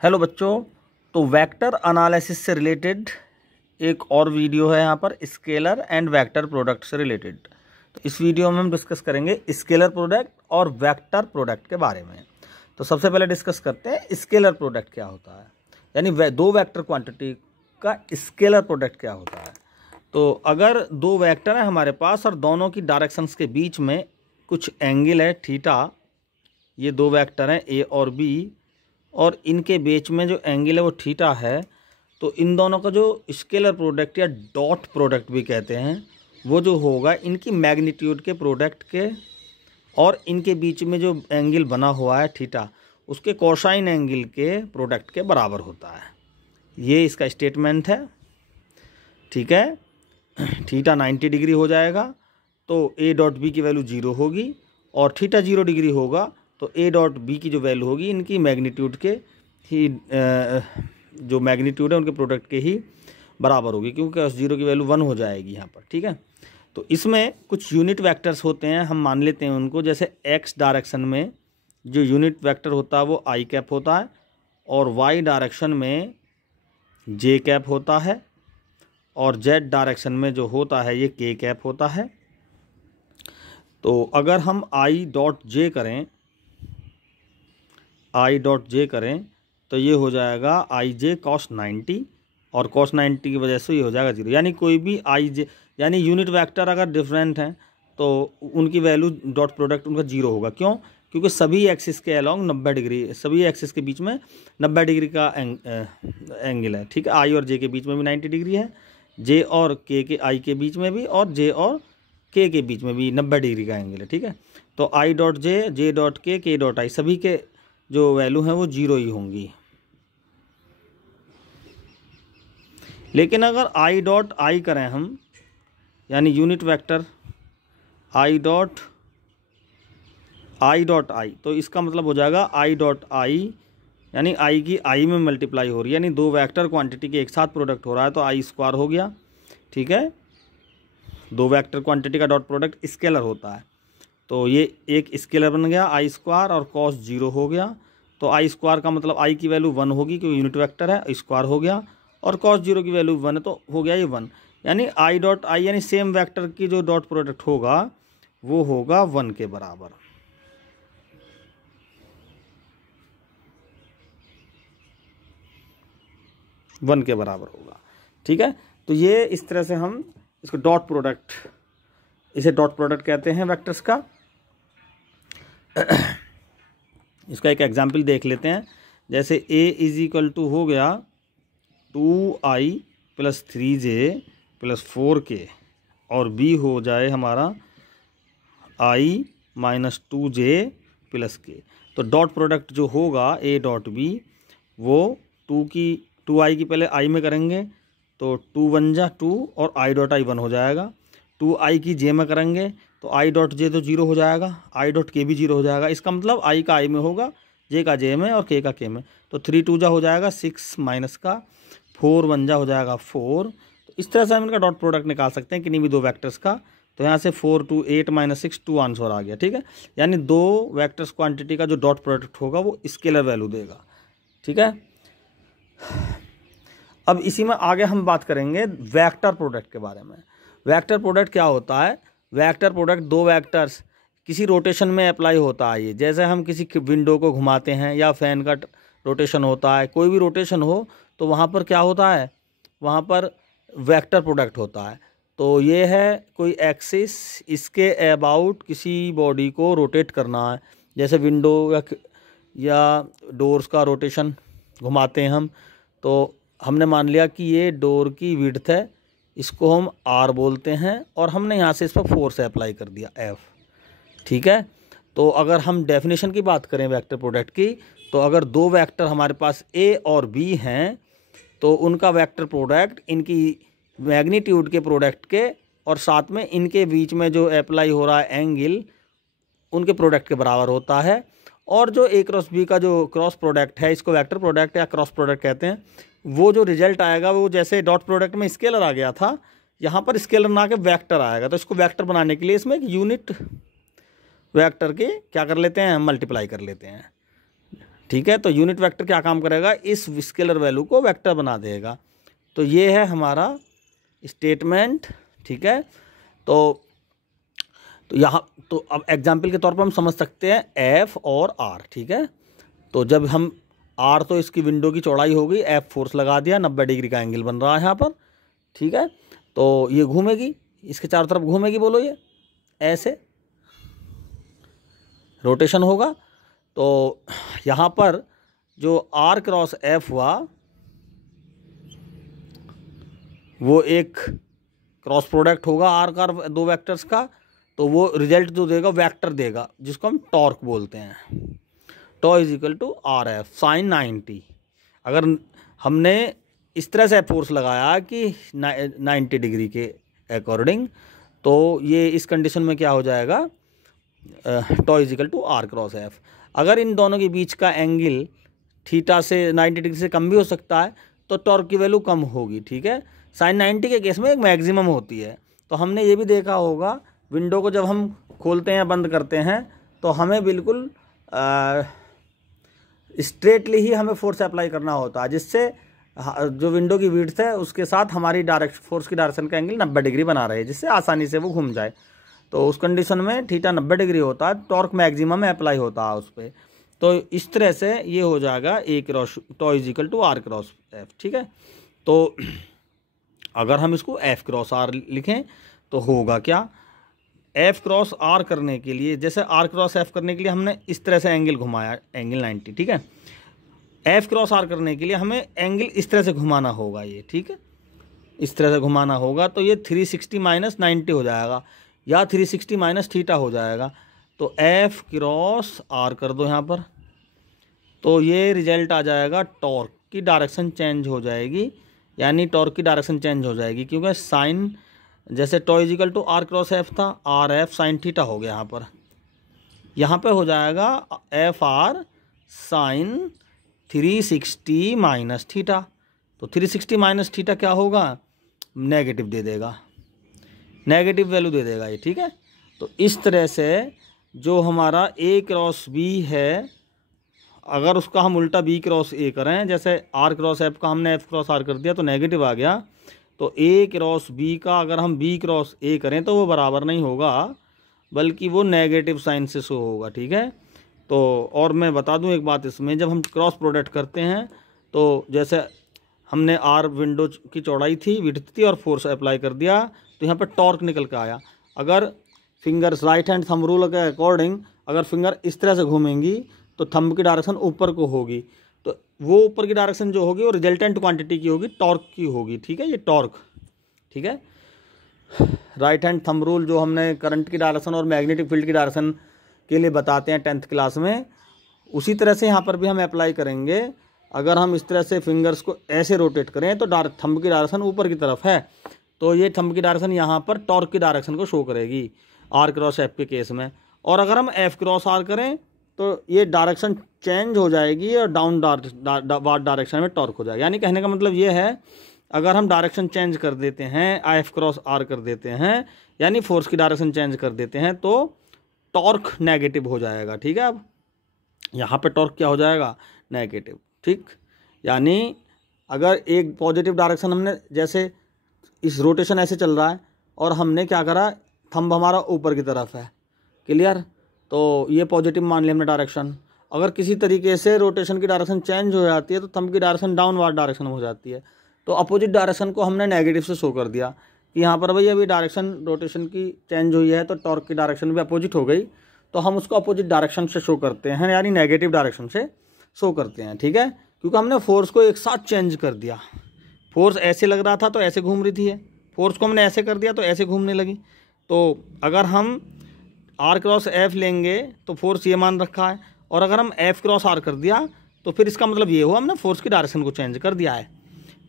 Hello बच्चों, तो vector analysis से रिलेटेड एक और वीडियो है यहाँ पर, स्केलर एंड वेक्टर प्रोडक्ट से रिलेटेड। तो इस वीडियो में हम डिस्कस करेंगे स्केलर प्रोडक्ट और वेक्टर प्रोडक्ट के बारे में। तो सबसे पहले डिस्कस करते हैं स्केलर प्रोडक्ट क्या होता है, यानी दो वेक्टर क्वांटिटी का स्केलर प्रोडक्ट क्या होता है। तो अगर दो वेक्टर हैं हमारे पास और दोनों की डायरेक्शंस के बीच में कुछ एंगल है थीटा, ये दो वेक्टर हैं ए और बी, और इनके बीच में जो एंगल है वो थीटा है, तो इन दोनों का जो स्केलर प्रोडक्ट या डॉट प्रोडक्ट भी कहते हैं वो जो होगा इनकी मैग्नीट्यूड के प्रोडक्ट के और इनके बीच में जो एंगल बना हुआ है थीटा उसके कोसाइन एंगल के प्रोडक्ट के बराबर होता है। ये इसका स्टेटमेंट है, ठीक है। थीटा 90 डिग्री हो जाएगा तो ए डॉट बी की वैल्यू 0 होगी, और थीटा 0 डिग्री होगा तो ए डॉट बी की जो वैल्यू होगी इनकी मैग्नीट्यूड के ही जो मैग्नीट्यूड है उनके प्रोडक्ट के ही बराबर होगी, क्योंकि cos 0 की वैल्यू 1 हो जाएगी यहाँ पर, ठीक है। तो इसमें कुछ यूनिट वेक्टर्स होते हैं, हम मान लेते हैं उनको, जैसे एक्स डायरेक्शन में जो यूनिट वेक्टर होता है वो आई कैप होता है, और वाई डायरेक्शन में जे कैप होता है, और जेड डायरेक्शन में जो होता है ये के कैप होता है। तो अगर हम आई डॉट जे करें तो ये हो जाएगा आई जे कॉस 90, और कॉस 90 की वजह से ये हो जाएगा 0। यानी कोई भी आई जे यानी यूनिट वेक्टर अगर डिफरेंट हैं तो उनकी वैल्यू डॉट प्रोडक्ट उनका 0 होगा। क्यों? क्योंकि सभी एक्सिस के अलॉन्ग 90 डिग्री, सभी एक्सिस के बीच में 90 डिग्री का एंगल है, ठीक है। आई और जे के बीच में भी 90 डिग्री है, जे और के आई के बीच में भी, और जे और के बीच में भी 90 डिग्री का एंगल है, ठीक है। तो आई डॉट जे डॉट के डॉट आई सभी के जो वैल्यू हैं वो 0 ही होंगी। लेकिन अगर आई डॉट आई करें हम, यानी unit vector I dot I, तो इसका मतलब हो जाएगा आई डॉट आई, यानी आई की आई में मल्टीप्लाई हो रही है, यानी दो वेक्टर क्वांटिटी के एक साथ प्रोडक्ट हो रहा है तो आई स्क्वायर हो गया, ठीक है। दो वेक्टर क्वांटिटी का डॉट प्रोडक्ट स्केलर होता है, तो ये एक स्केलर बन गया आई स्क्वायर, और कॉस 0 हो गया। तो आई स्क्वायर का मतलब आई की वैल्यू 1 होगी क्योंकि यूनिट वेक्टर है, स्क्वायर हो गया, और कॉस 0 की वैल्यू 1 है तो हो गया ये 1। यानी आई डॉट आई यानी सेम वेक्टर की जो डॉट प्रोडक्ट होगा वो होगा 1 के बराबर। वन के बराबर होगा, ठीक है। तो ये इस तरह से हम इसको डॉट प्रोडक्ट, इसे डॉट प्रोडक्ट कहते हैं वेक्टर्स का। इसका एक एग्जाम्पल देख लेते हैं, जैसे a इज इक्वल टू हो गया 2i plus 3j plus 4k, और b हो जाए हमारा i minus 2j plus k। तो डॉट प्रोडक्ट जो होगा a डॉट b वो 2i की पहले i में करेंगे तो 2 1 जा 2, और i डॉट i 1 हो जाएगा। 2i की j में करेंगे तो i डॉट j तो 0 हो जाएगा, i डॉट k भी 0 हो जाएगा। इसका मतलब i का i में होगा, j का j में, और k का k में। तो 3 2 जा हो जाएगा 6 माइनस का 4 1 जा हो जाएगा 4। तो इस तरह से हम इनका डॉट प्रोडक्ट निकाल सकते हैं किन्हीं भी दो वेक्टर्स का। तो यहाँ से 4 2 8 माइनस 6 2 आंसर आ गया, ठीक है। यानी दो वेक्टर्स क्वान्टिटी का जो डॉट प्रोडक्ट होगा वो स्केलर वैल्यू देगा, ठीक है। अब इसी में आगे हम बात करेंगे वेक्टर प्रोडक्ट के बारे में। वेक्टर प्रोडक्ट क्या होता है? वेक्टर प्रोडक्ट दो वेक्टर्स किसी रोटेशन में अप्लाई होता है। ये जैसे हम किसी विंडो को घुमाते हैं या फैन का रोटेशन होता है, कोई भी रोटेशन हो तो वहाँ पर क्या होता है, वहाँ पर वेक्टर प्रोडक्ट होता है। तो ये है कोई एक्सिस, इसके अबाउट किसी बॉडी को रोटेट करना है, जैसे विंडो या डोर्स का रोटेशन घुमाते हैं हम, तो हमने मान लिया कि ये डोर की विड्थ है, इसको हम R बोलते हैं, और हमने यहाँ से इस पर फोर्स अप्लाई कर दिया F, ठीक है। तो अगर हम डेफिनेशन की बात करें वेक्टर प्रोडक्ट की, तो अगर दो वेक्टर हमारे पास A और B हैं तो उनका वेक्टर प्रोडक्ट इनकी मैग्नीट्यूड के प्रोडक्ट के और साथ में इनके बीच में जो अप्लाई हो रहा है एंगल उनके प्रोडक्ट के बराबर होता है। और जो A क्रॉस B का जो क्रॉस प्रोडक्ट है, इसको वेक्टर प्रोडक्ट या क्रॉस प्रोडक्ट कहते हैं, वो जो रिजल्ट आएगा वो जैसे डॉट प्रोडक्ट में स्केलर आ गया था, यहाँ पर स्केलर ना के वेक्टर आएगा। तो इसको वेक्टर बनाने के लिए इसमें एक यूनिट वेक्टर के क्या कर लेते हैं, हम मल्टीप्लाई कर लेते हैं, ठीक है। तो यूनिट वेक्टर क्या काम करेगा, इस स्केलर वैल्यू को वेक्टर बना देगा। तो ये है हमारा स्टेटमेंट, ठीक है। तो यहाँ तो अब एग्जाम्पल के तौर पर हम समझ सकते हैं एफ और आर, ठीक है। तो जब हम आर तो इसकी विंडो की चौड़ाई हो गई, एफ फोर्स लगा दिया, 90 डिग्री का एंगल बन रहा है यहाँ पर, ठीक है। तो ये घूमेगी, इसके चारों तरफ घूमेगी, बोलो ये ऐसे रोटेशन होगा। तो यहाँ पर जो आर क्रॉस एफ हुआ वो एक क्रॉस प्रोडक्ट होगा आर का दो वेक्टर्स का। तो वो रिजल्ट जो देगा वेक्टर देगा, जिसको हम टॉर्क बोलते हैं। Tau is equal to R F sine 90। अगर हमने इस तरह से फोर्स लगाया कि 90 डिग्री के अकॉर्डिंग, तो ये इस कंडीशन में क्या हो जाएगा, tau is equal to R cross F. अगर इन दोनों के बीच का एंगल थीटा से 90 डिग्री से कम भी हो सकता है, तो टॉर्क की वैल्यू कम होगी, ठीक है। साइन 90 के केस में एक मैक्सिमम होती है। तो हमने ये भी देखा होगा, विंडो को जब हम खोलते हैं बंद करते हैं तो हमें बिल्कुल स्ट्रेटली ही हमें फोर्स अप्लाई करना होता है, जिससे जो विंडो की विड्थ है उसके साथ हमारी फोर्स की डायरेक्शन का एंगल 90 डिग्री बना रहे, जिससे आसानी से वो घूम जाए। तो उस कंडीशन में थीटा 90 डिग्री होता है, टॉर्क मैक्सिमम अप्लाई होता है उस पर। तो इस तरह से ये हो जाएगा A cross tau is equal to R cross F, ठीक है। तो अगर हम इसको एफ क्रॉस आर लिखें तो होगा क्या, एफ क्रॉस आर करने के लिए, जैसे आर क्रॉस एफ करने के लिए हमने इस तरह से एंगल घुमाया, एंगल 90, ठीक है। एफ क्रॉस आर करने के लिए हमें एंगल इस तरह से घुमाना होगा, ये ठीक है, इस तरह से घुमाना होगा। तो ये 360 माइनस 90 हो जाएगा, या 360 माइनस थीटा हो जाएगा। तो एफ क्रॉस आर कर दो यहाँ पर, तो ये रिजल्ट आ जाएगा, टॉर्क की डायरेक्शन चेंज हो जाएगी, यानी टॉर्क की डायरेक्शन चेंज हो जाएगी, क्योंकि साइन जैसे tau is equal to R cross F था, आर एफ साइन थीटा हो गया यहाँ पे हो जाएगा F R sine 360 minus theta. तो 360 माइनस थीटा क्या होगा, नेगेटिव दे देगा, नेगेटिव वैल्यू दे देगा ये, ठीक है। तो इस तरह से जो हमारा ए क्रॉस बी है, अगर उसका हम उल्टा बी क्रॉस ए करें, जैसे आर क्रॉस एफ का हमने एफ क्रॉस आर कर दिया तो नेगेटिव आ गया। तो ए क्रॉस बी का अगर हम बी क्रॉस ए करें तो वो बराबर नहीं होगा, बल्कि वो नेगेटिव साइन से शो होगा, ठीक है। तो और मैं बता दूं एक बात, इसमें जब हम क्रॉस प्रोडक्ट करते हैं तो जैसे हमने आर विंडो की चौड़ाई थी, विड्थ थी, और फोर्स अप्लाई कर दिया, तो यहाँ पर टॉर्क निकल के आया। अगर fingers right hand thumb rule के अकॉर्डिंग अगर फिंगर इस तरह से घूमेंगी तो थंब की डायरेक्शन ऊपर को होगी, तो वो ऊपर की डायरेक्शन जो होगी वो रिजल्टेंट क्वांटिटी की होगी, टॉर्क की होगी, ठीक है, ये टॉर्क, ठीक है। राइट हैंड थंब रूल जो हमने करंट की डायरेक्शन और मैग्नेटिक फील्ड की डायरेक्शन के लिए बताते हैं 10th क्लास में, उसी तरह से यहाँ पर भी हम अप्लाई करेंगे। अगर हम इस तरह से फिंगर्स को ऐसे रोटेट करें तो थंब की डायरेक्शन ऊपर की तरफ है, तो ये थंब की डायरेक्शन यहाँ पर टॉर्क की डायरेक्शन को शो करेगी आर क्रॉस एफ के केस में। और अगर हम एफ क्रॉस आर करें तो ये डायरेक्शन चेंज हो जाएगी और डाउन वार्ड डायरेक्शन में टॉर्क हो जाएगा। यानी कहने का मतलब ये है, अगर हम डायरेक्शन चेंज कर देते हैं, एफ क्रॉस आर कर देते हैं, यानी फोर्स की डायरेक्शन चेंज कर देते हैं, तो टॉर्क नेगेटिव हो जाएगा, ठीक है। अब यहाँ पे टॉर्क क्या हो जाएगा, नेगेटिव, ठीक। यानी अगर एक पॉजिटिव डायरेक्शन हमने, जैसे इस रोटेशन ऐसे चल रहा है और हमने क्या करा, थंब हमारा ऊपर की तरफ है, क्लियर, तो ये पॉजिटिव मान लिया हमने डायरेक्शन। अगर किसी तरीके से रोटेशन की डायरेक्शन चेंज हो जाती है तो थंब की डायरेक्शन डाउनवर्ड डायरेक्शन हो जाती है, तो अपोजिट डायरेक्शन को हमने नेगेटिव से शो कर दिया कि यहाँ पर भाई अभी डायरेक्शन रोटेशन की चेंज हुई है तो टॉर्क की डायरेक्शन भी अपोजिट हो गई, तो हम उसको अपोजिट डायरेक्शन से शो करते हैं, यानी नेगेटिव डायरेक्शन से शो करते हैं, ठीक है। क्योंकि हमने फोर्स को एक साथ चेंज कर दिया, फोर्स ऐसे लग रहा था तो ऐसे घूम रही थी है, फोर्स को हमने ऐसे कर दिया तो ऐसे घूमने लगी। तो अगर हम आर क्रॉस एफ लेंगे तो फोर्स ये मान रखा है, और अगर हम एफ क्रॉस आर कर दिया तो फिर इसका मतलब ये हुआ हमने फोर्स की डायरेक्शन को चेंज कर दिया है,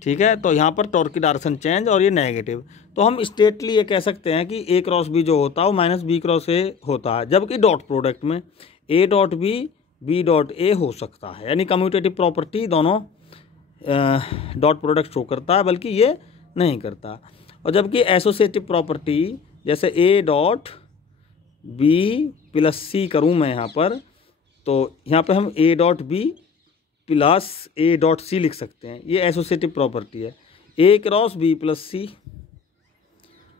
ठीक है। तो यहाँ पर टॉर्क की डायरेक्शन चेंज और ये नेगेटिव, तो हम स्ट्रेटली ये कह सकते हैं कि ए क्रॉस बी जो होता है वो माइनस बी क्रॉस ए होता है, जबकि डॉट प्रोडक्ट में A dot B dot A हो सकता है, यानी कम्यूटेटिव प्रॉपर्टी दोनों डॉट प्रोडक्ट शो करता है, बल्कि ये नहीं करता। और जबकि एसोसिएटिव प्रॉपर्टी जैसे A dot B plus C करूँ मैं यहाँ पर, तो यहाँ पे हम A dot B plus A dot C लिख सकते हैं, ये एसोसिएटिव प्रॉपर्टी है। A cross B plus C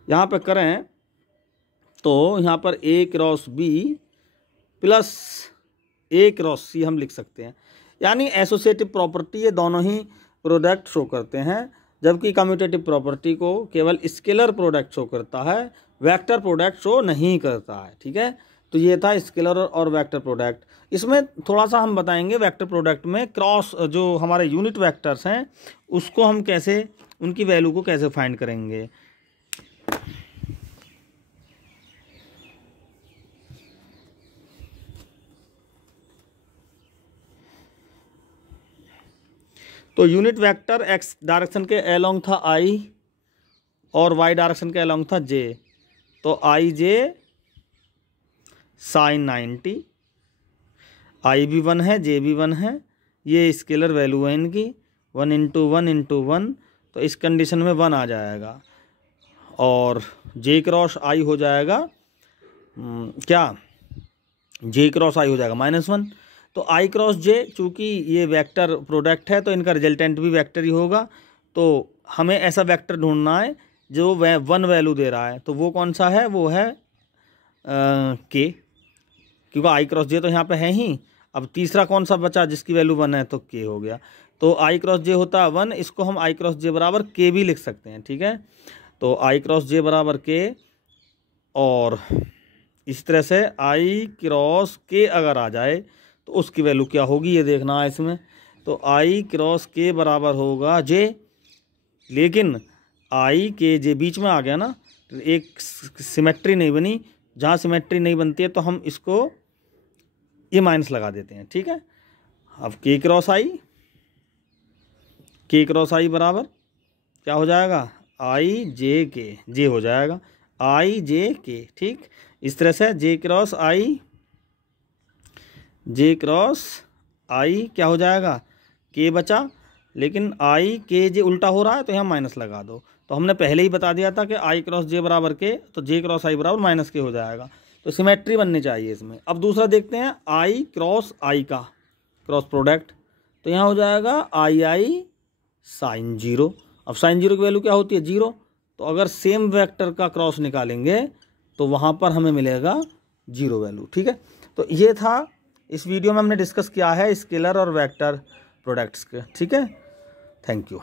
यहाँ पे करें तो यहाँ पर A cross B plus A cross C हम लिख सकते हैं, यानी एसोसिएटिव प्रॉपर्टी ये दोनों ही प्रोडक्ट शो करते हैं, जबकि कम्यूटेटिव प्रॉपर्टी को केवल स्केलर प्रोडक्ट शो करता है, वेक्टर प्रोडक्ट शो नहीं करता है। ठीक है, तो ये था स्केलर और वेक्टर प्रोडक्ट। इसमें थोड़ा सा हम बताएंगे वेक्टर प्रोडक्ट में क्रॉस जो हमारे यूनिट वेक्टर्स हैं उसको हम कैसे, उनकी वैल्यू को कैसे फाइंड करेंगे। तो यूनिट वेक्टर एक्स डायरेक्शन के अलोंग था आई और वाई डायरेक्शन के अलोंग था जे, तो आई जे साइन 90, आई भी 1 है जे भी 1 है, ये स्केलर वैल्यू है इनकी 1 इंटू 1 इंटू 1, तो इस कंडीशन में 1 आ जाएगा और जे क्रॉस आई हो जाएगा क्या, जे क्रॉस आई हो जाएगा -1। तो आई क्रॉस जे चूँकि ये वेक्टर प्रोडक्ट है तो इनका रिजल्टेंट भी वेक्टर ही होगा, तो हमें ऐसा वेक्टर ढूंढना है जो 1 वैल्यू दे रहा है, तो वो कौन सा है, वो है के, क्योंकि आई क्रॉस जे तो यहाँ पे है ही। अब तीसरा कौन सा बचा जिसकी वैल्यू 1 है, तो के हो गया, तो आई क्रॉस जे होता है 1, इसको हम आई क्रॉस जे बराबर के भी लिख सकते हैं। ठीक है, तो आई क्रॉस जे बराबर के, और इस तरह से आई क्रॉस के अगर आ जाए तो उसकी वैल्यू क्या होगी ये देखना है इसमें। तो आई क्रॉस के बराबर होगा जे, लेकिन आई के जे बीच में आ गया ना, तो एक सिमेट्री नहीं बनी, जहाँ सिमेट्री नहीं बनती है तो हम इसको ये माइनस लगा देते हैं। ठीक है, अब के क्रॉस आई बराबर क्या हो जाएगा, आई जे के, जे हो जाएगा आई जे के। ठीक, इस तरह से जे क्रॉस आई क्या हो जाएगा, के बचा, लेकिन आई के जे उल्टा हो रहा है तो यहाँ माइनस लगा दो, तो हमने पहले ही बता दिया था कि आई क्रॉस जे बराबर के, तो जे क्रॉस आई बराबर माइनस के हो जाएगा, तो सिमेट्री बननी चाहिए इसमें। अब दूसरा देखते हैं आई क्रॉस आई का क्रॉस प्रोडक्ट, तो यहाँ हो जाएगा आई साइन 0। अब साइन 0 की वैल्यू क्या होती है, 0, तो अगर सेम वेक्टर का क्रॉस निकालेंगे तो वहाँ पर हमें मिलेगा 0 वैल्यू। ठीक है, तो ये था, इस वीडियो में हमने डिस्कस किया है स्केलर और वेक्टर प्रोडक्ट्स के। ठीक है, थैंक यू।